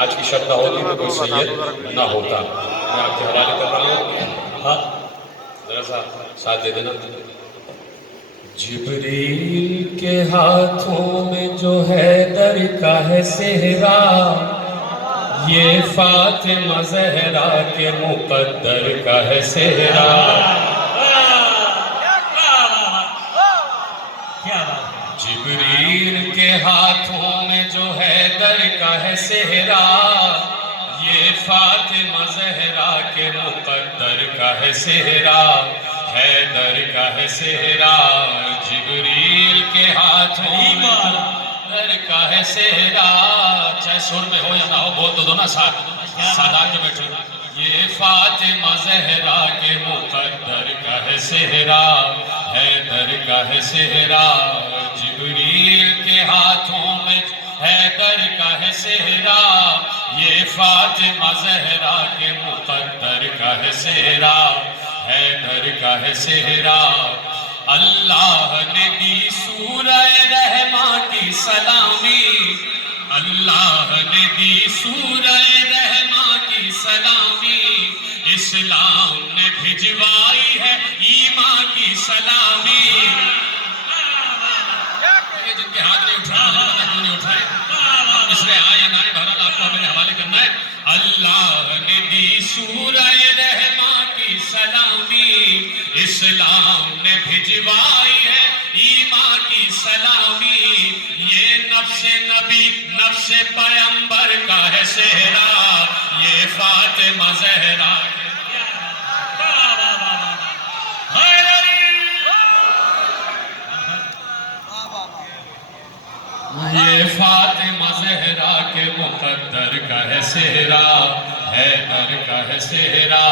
آج کی شب نہ ہوتی تو کوئی سید نہ ہوتا. میں آپ کے حوالے کر رہا ہوں. ہاں ذرا سا ساتھ دے دینا. جبریل کے ہاتھوں میں جو حیدر کا ہے صحرا، یہ فاطمہ زہرا کے مقدر کا ہے صحرا. جبریل کے ہاتھوں میں جو حیدر کا ہے صحرا، یہ فاطمہ زہرا کے مقدر کا ہے صحرا. حیدر کا ہے صحرا جبریل کے ہاتھوں میں حیدر کا ہے صحرا. چاہے سر میں ہو یا نہ ہو بول تو دو نا ساتھ سادہ کے بیٹھو. یہ فاطمہ زہرا کے مقدر کا ہے صحرا، حیدر کا ہے صحرا. جبریل کے ہاتھوں میں حیدر کا ہے صحرا، یہ فاطمہ زہرا کے مقدر کا ہے صحرا، حیدر کا ہے صحرا. اللہ نے دی سورہ رحماں کی سلامی، اللہ نے دی سورہ رحماں کی سلامی. اسلام نے بھجوائی ہے ایمان کی سلامی. جن کے ہاتھ نہیں اٹھائے اس میں آئے نہ آئے بہرحال آپ کو ہمیں حوالے کرنا ہے. اللہ نے دی سورہ رحماں کی سلامی، اسلام نے بھجوائی ہے ایمان کی سلامی. یہ نفس نبی نفس پیغمبر کا ہے صحرا، یہ فاطمہ زہرا. یہ فاطمہ زہرا کے مقدر کا ہے صحرا، حیدر کا ہے صحرا.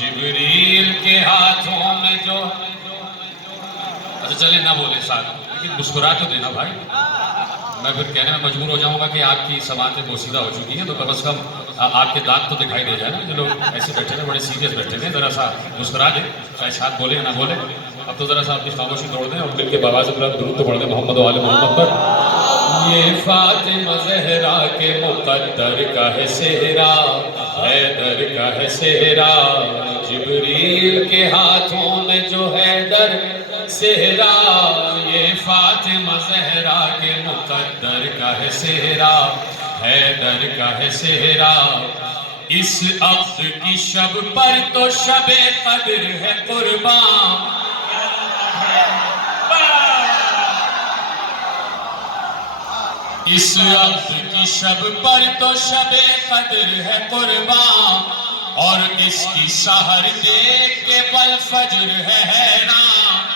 جبریل کے ہاتھوں میں جو اچھا چلے نہ بولے ساتھ لیکن مسکرا تو دینا بھائی. میں پھر کہنے میں مجبور ہو جاؤں گا کہ آپ کی سماعتیں بوسیدہ ہو چکی ہیں تو کم از کم آپ کے دانت تو دکھائی دے جائے نا. جو لوگ ایسے بیٹھے ہیں بڑے سیریس بیٹھے ہیں ذرا سا مسکرا دیں چاہے ساتھ بولے یا نہ بولے. اب تو ذرا سا اپنی خاموشی توڑ دیں اور مل کے بابا سے درود تو پڑھ دیں محمد و آل محمد پر. یہ فاطمہ زہرا کے مقدر کا ہے صحرا، حیدر کا ہے صحرا. جبریل کے ہاتھوں میں جو حیدر صحرا، یہ فاطمہ زہرا کے مقدر کا ہے صحرا، حیدر کا ہے صحرا. اس عقد کی شب پر تو شب قدر ہے قربان، اس عقد کی شب پر تو شب قدر ہے قربان. اور اس کی سحر دیکھ کے والفجر ہے حیران،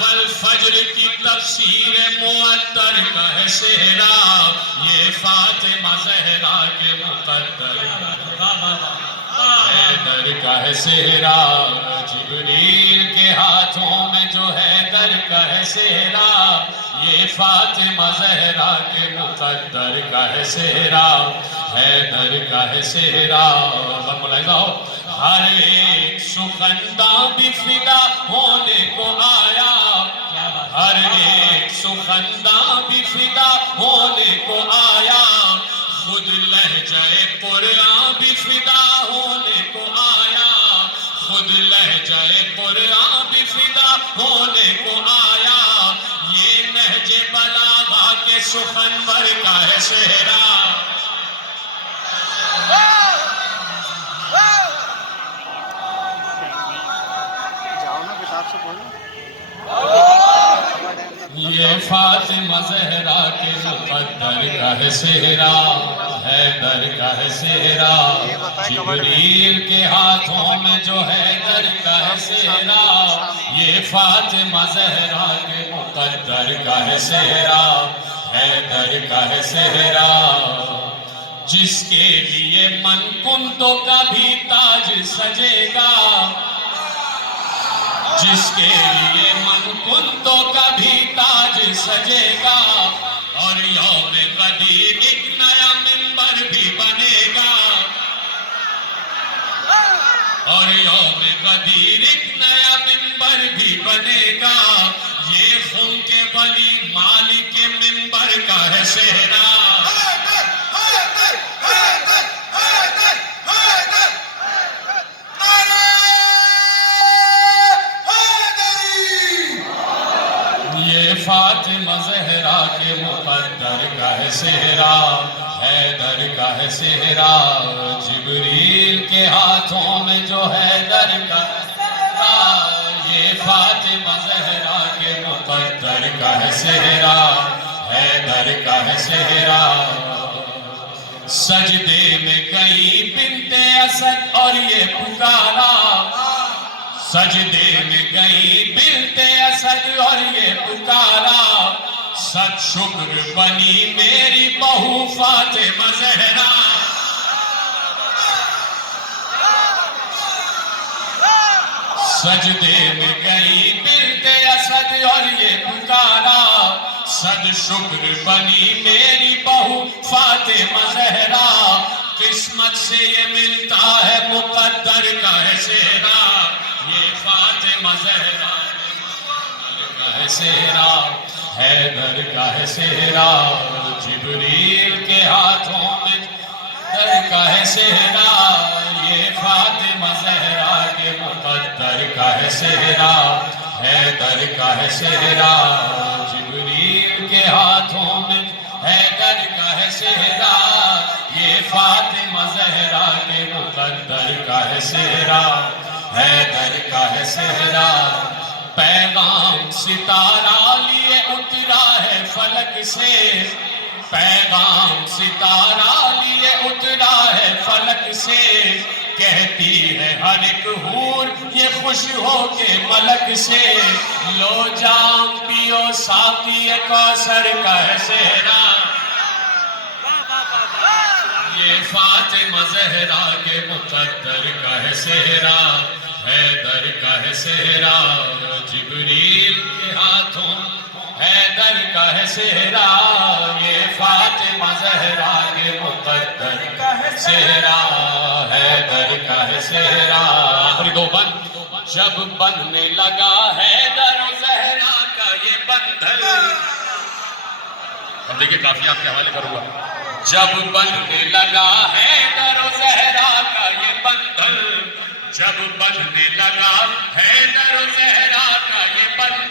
والفجر کی تفسیر معطر کا ہے صحرا، یہ فاطمہ زہرا کے مقدر حیدر کا ہے صحرا. جبریل کے ہاتھوں میں جو حیدر کا ہے صحرا، یہ فاطمہ زہرا کے مقدر کا ہے صحرا، حیدر کا ہے صحرا. ملاحظہ ہو ہر ایک سخندہ بھی فدا ہونے کو آیا، ہر ایک سخندہ بھی فدا ہونے کو آیا. خود لہجہ قرآن بھی فدا ہونے کو آیا، خود لہجہ قرآن بھی فدا ہونے کو آیا. یہ نہج بلاغہ کے سخنور کا ہے صحرا. یہ فاطمہ زہرا کے مقدر کا ہے صحرا، حیدر کا ہے صحرا. جبریل کے ہاتھوں میں جو حیدر کا ہے صحرا، یہ فاطمہ زہرا کے مقدر کا ہے صحرا، حیدر کا ہے صحرا. جس کے لیے من کن تو کبھی تاج سجے گا، جس کے لیے من کن تو کبھی تاج سجے گا. اور یوم غدیر ایک نیا منبر بھی بنے گا، اور یوم غدیر ایک نیا منبر بھی بنے گا. یہ خون کے ولی مالک منبر کا ہے صحرا. حیدر کا ہے صحرا، جبریل کے ہاتھوں میں جو حیدر کا صحرا، یہ فاطمہ زہرا کے مقدر کا ہے صحرا، حیدر کا ہے صحرا۔ سجدے میں گئی بنت اسد اور یہ پکارا، سجدے میں گئی بنت اسد اور یہ پکارا، صد شکر بنی میری بہو فاطمہ زہرا۔ سجدے میں گئی بنت اسد اور یہ پکارا، صد شکر بنی میری بہو فاطمہ زہرا۔ قسمت سے یہ ملتا ہے مقدر کا ہے صحرا، یہ فاطمہ زہرا کا ہے صحرا، حیدر کا ہے صحرا، جبریل کے ہاتھوں میں حیدر کا ہے صحرا، یہ فاطمہ زہرا کے مقدر کا ہے صحرا، حیدر کا ہے صحرا، جبریل کے ہاتھوں میں حیدر کا ہے صحرا، یہ فاطمہ زہرا کے مقدر کا ہے صحرا، حیدر کا ہے صحرا۔ پیغام ستارہ لیے اترا ہے فلک سے، پیغام ستارہ لیے اترا ہے فلک سے، کہتی ہے ہر ایک حور یہ خوش ہو کے ملک سے، لو جام پیو ساقی کوثر کا ہے صحرا، یہ فاطمہ زہرا کے مقدر کا ہے صحرا، حیدر کا ہے صحرا، جبریل کے ہاتھوں حیدر کا ہے صحرا، یہ فاطمہ زہرا کے مقدر کا ہے صحرا، حیدر کا ہے صحرا۔ آخری دو بند، جب بننے لگا حیدر و زہرا کا یہ بندھن، اب دیکھیں کافی آپ کے حوالے کروں گا، جب بننے لگا حیدر و زہرا کا یہ بندھن، جب بننے لگا حیدر و زہرا کا یہ بندھن